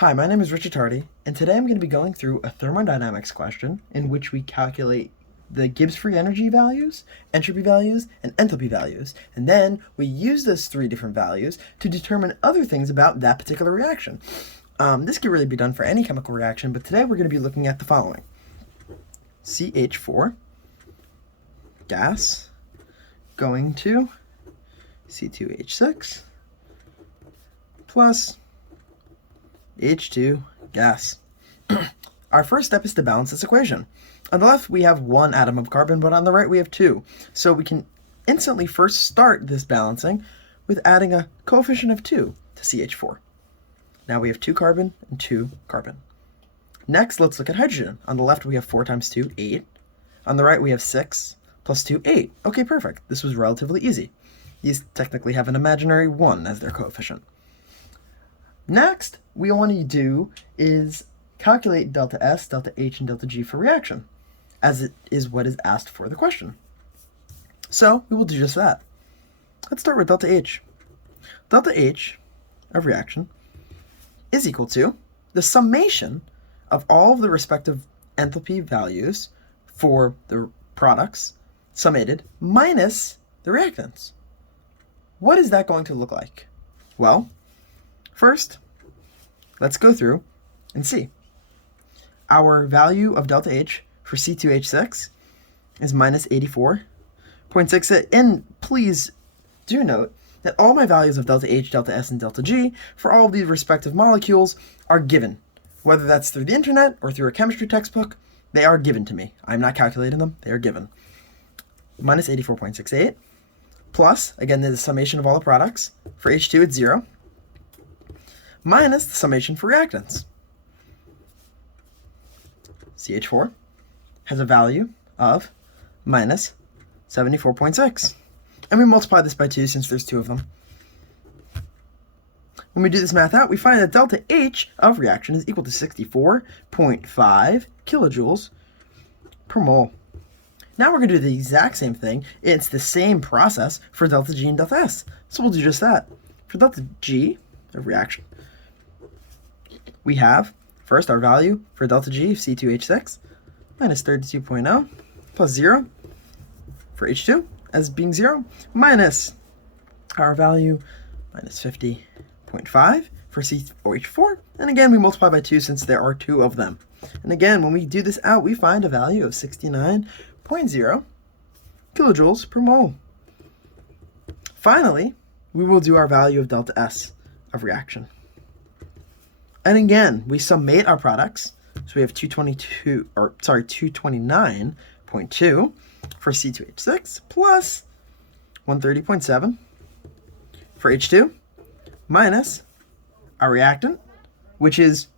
Hi, my name is Richard Tardy, and today I'm going to be going through a thermodynamics question in which we calculate the Gibbs free energy values, entropy values, and enthalpy values, and then we use those three different values to determine other things about that particular reaction. This can really be done for any chemical reaction, but today we're going to be looking at the following. CH4, gas, going to C2H6, plus H2 gas. Our first step is to balance this equation. On the left we have one atom of carbon, but on the right we have two. So we can instantly first start this balancing with adding a coefficient of 2 to CH4. Now we have 2 carbon and 2 carbon. Next, let's look at hydrogen. On the left we have 4 times 2, 8. On the right we have 6 plus 2, 8. Okay, perfect. This was relatively easy. These technically have an imaginary 1 as their coefficient. Next, we want to do is calculate delta S, delta H, and delta G for reaction, as it is what is asked for the question. So we will do just that. Let's start with delta H. Delta H of reaction is equal to the summation of all of the respective enthalpy values for the products summated minus the reactants. What is that going to look like? Well, first, let's go through and see. Our value of delta H for C2H6 is minus 84.68. And please do note that all my values of delta H, delta S, and delta G for all of these respective molecules are given. Whether that's through the internet or through a chemistry textbook, they are given to me. I'm not calculating them, they are given. Minus 84.68 plus, again, the summation of all the products. For H2, it's 0. Minus the summation for reactants. CH4 has a value of minus 74.6. And we multiply this by 2 since there's 2 of them. When we do this math out, we find that delta H of reaction is equal to 64.5 kilojoules per mole. Now we're going to do the exact same thing. It's the same process for delta G and delta S. So we'll do just that. For delta G of reaction, we have first our value for delta G of C2H6 minus 32.0 plus 0 for H2 as being 0 minus our value minus 50.5 for CH4. And again, we multiply by 2 since there are 2 of them. And again, when we do this out, we find a value of 69.0 kilojoules per mole. Finally, we will do our value of delta S of reaction. And again, we summate our products. So we have 229.2 for C2H6 plus 130.7 for H2 minus our reactant, which is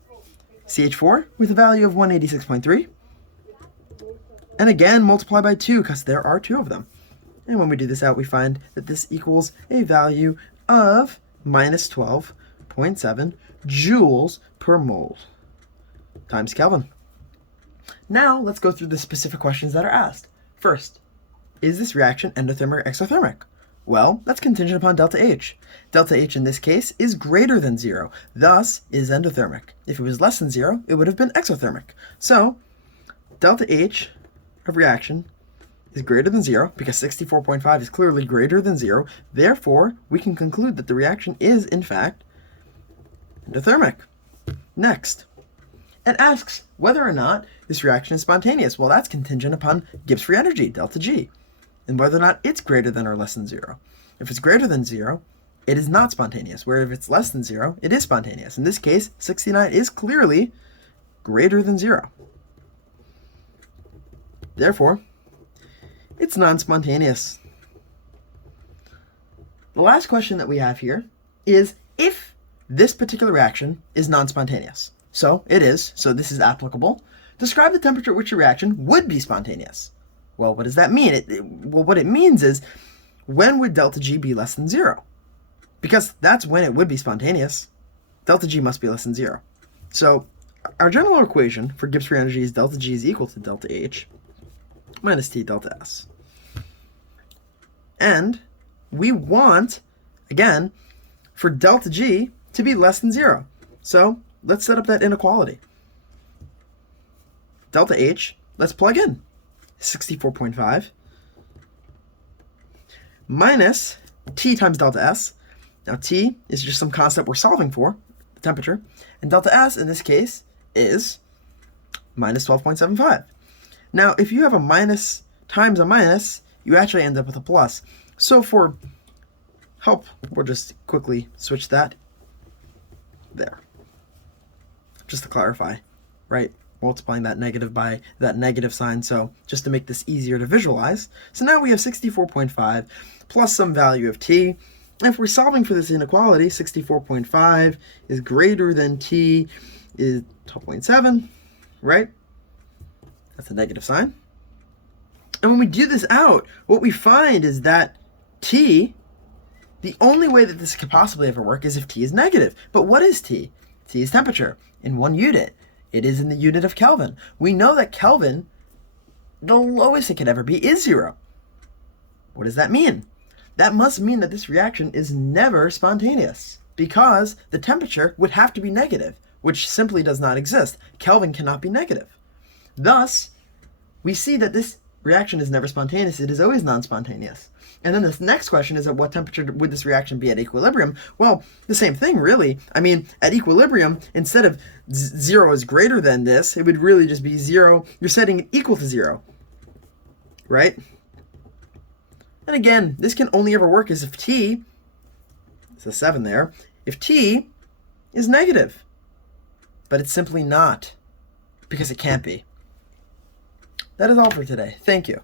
CH4 with a value of 186.3. And again, multiply by 2 because there are 2 of them. And when we do this out, we find that this equals a value of minus 12.7 joules per mole times Kelvin. Now, let's go through the specific questions that are asked. First, is this reaction endothermic or exothermic? Well, that's contingent upon delta H. Delta H in this case is greater than 0, thus is endothermic. If it was less than 0, it would have been exothermic. So, delta H of reaction is greater than 0 because 64.5 is clearly greater than 0. Therefore, we can conclude that the reaction is, in fact, endothermic. Next, it asks whether or not this reaction is spontaneous. Well, that's contingent upon Gibbs free energy, delta G, and whether or not it's greater than or less than 0. If it's greater than 0, it is not spontaneous, where if it's less than 0, it is spontaneous. In this case, 69 is clearly greater than 0. Therefore, it's non-spontaneous. The last question that we have here is if this particular reaction is non-spontaneous. So it is, so this is applicable. Describe the temperature at which a reaction would be spontaneous. Well, what does that mean? Well, what it means is, when would delta G be less than 0? Because that's when it would be spontaneous. Delta G must be less than 0. So our general equation for Gibbs free energy is delta G is equal to delta H minus T delta S. And we want, again, for delta G to be less than 0. So let's set up that inequality. Delta H, let's plug in. 64.5 minus T times delta S. Now T is just some constant we're solving for, the temperature, and delta S in this case is minus 12.75. Now if you have a minus times a minus, you actually end up with a plus. So for help, we'll just quickly switch that there. Just to clarify, right? Multiplying that negative by that negative sign, so just to make this easier to visualize. So now we have 64.5 plus some value of T. And if we're solving for this inequality, 64.5 is greater than T is 12.7, right? That's a negative sign. And when we do this out, what we find is that T, the only way that this could possibly ever work is if T is negative. But what is T? T is temperature in 1 unit. It is in the unit of Kelvin. We know that Kelvin, the lowest it could ever be, is 0. What does that mean? That must mean that this reaction is never spontaneous, because the temperature would have to be negative, which simply does not exist. Kelvin cannot be negative. Thus, we see that this reaction is never spontaneous. It is always non-spontaneous. And then this next question is, at what temperature would this reaction be at equilibrium? Well, the same thing, really. I mean, at equilibrium, instead of 0 is greater than this, it would really just be 0. You're setting it equal to 0, right? And again, this can only ever work as if T, it's a 7 there, if T is negative. But it's simply not, because it can't be. That is all for today. Thank you.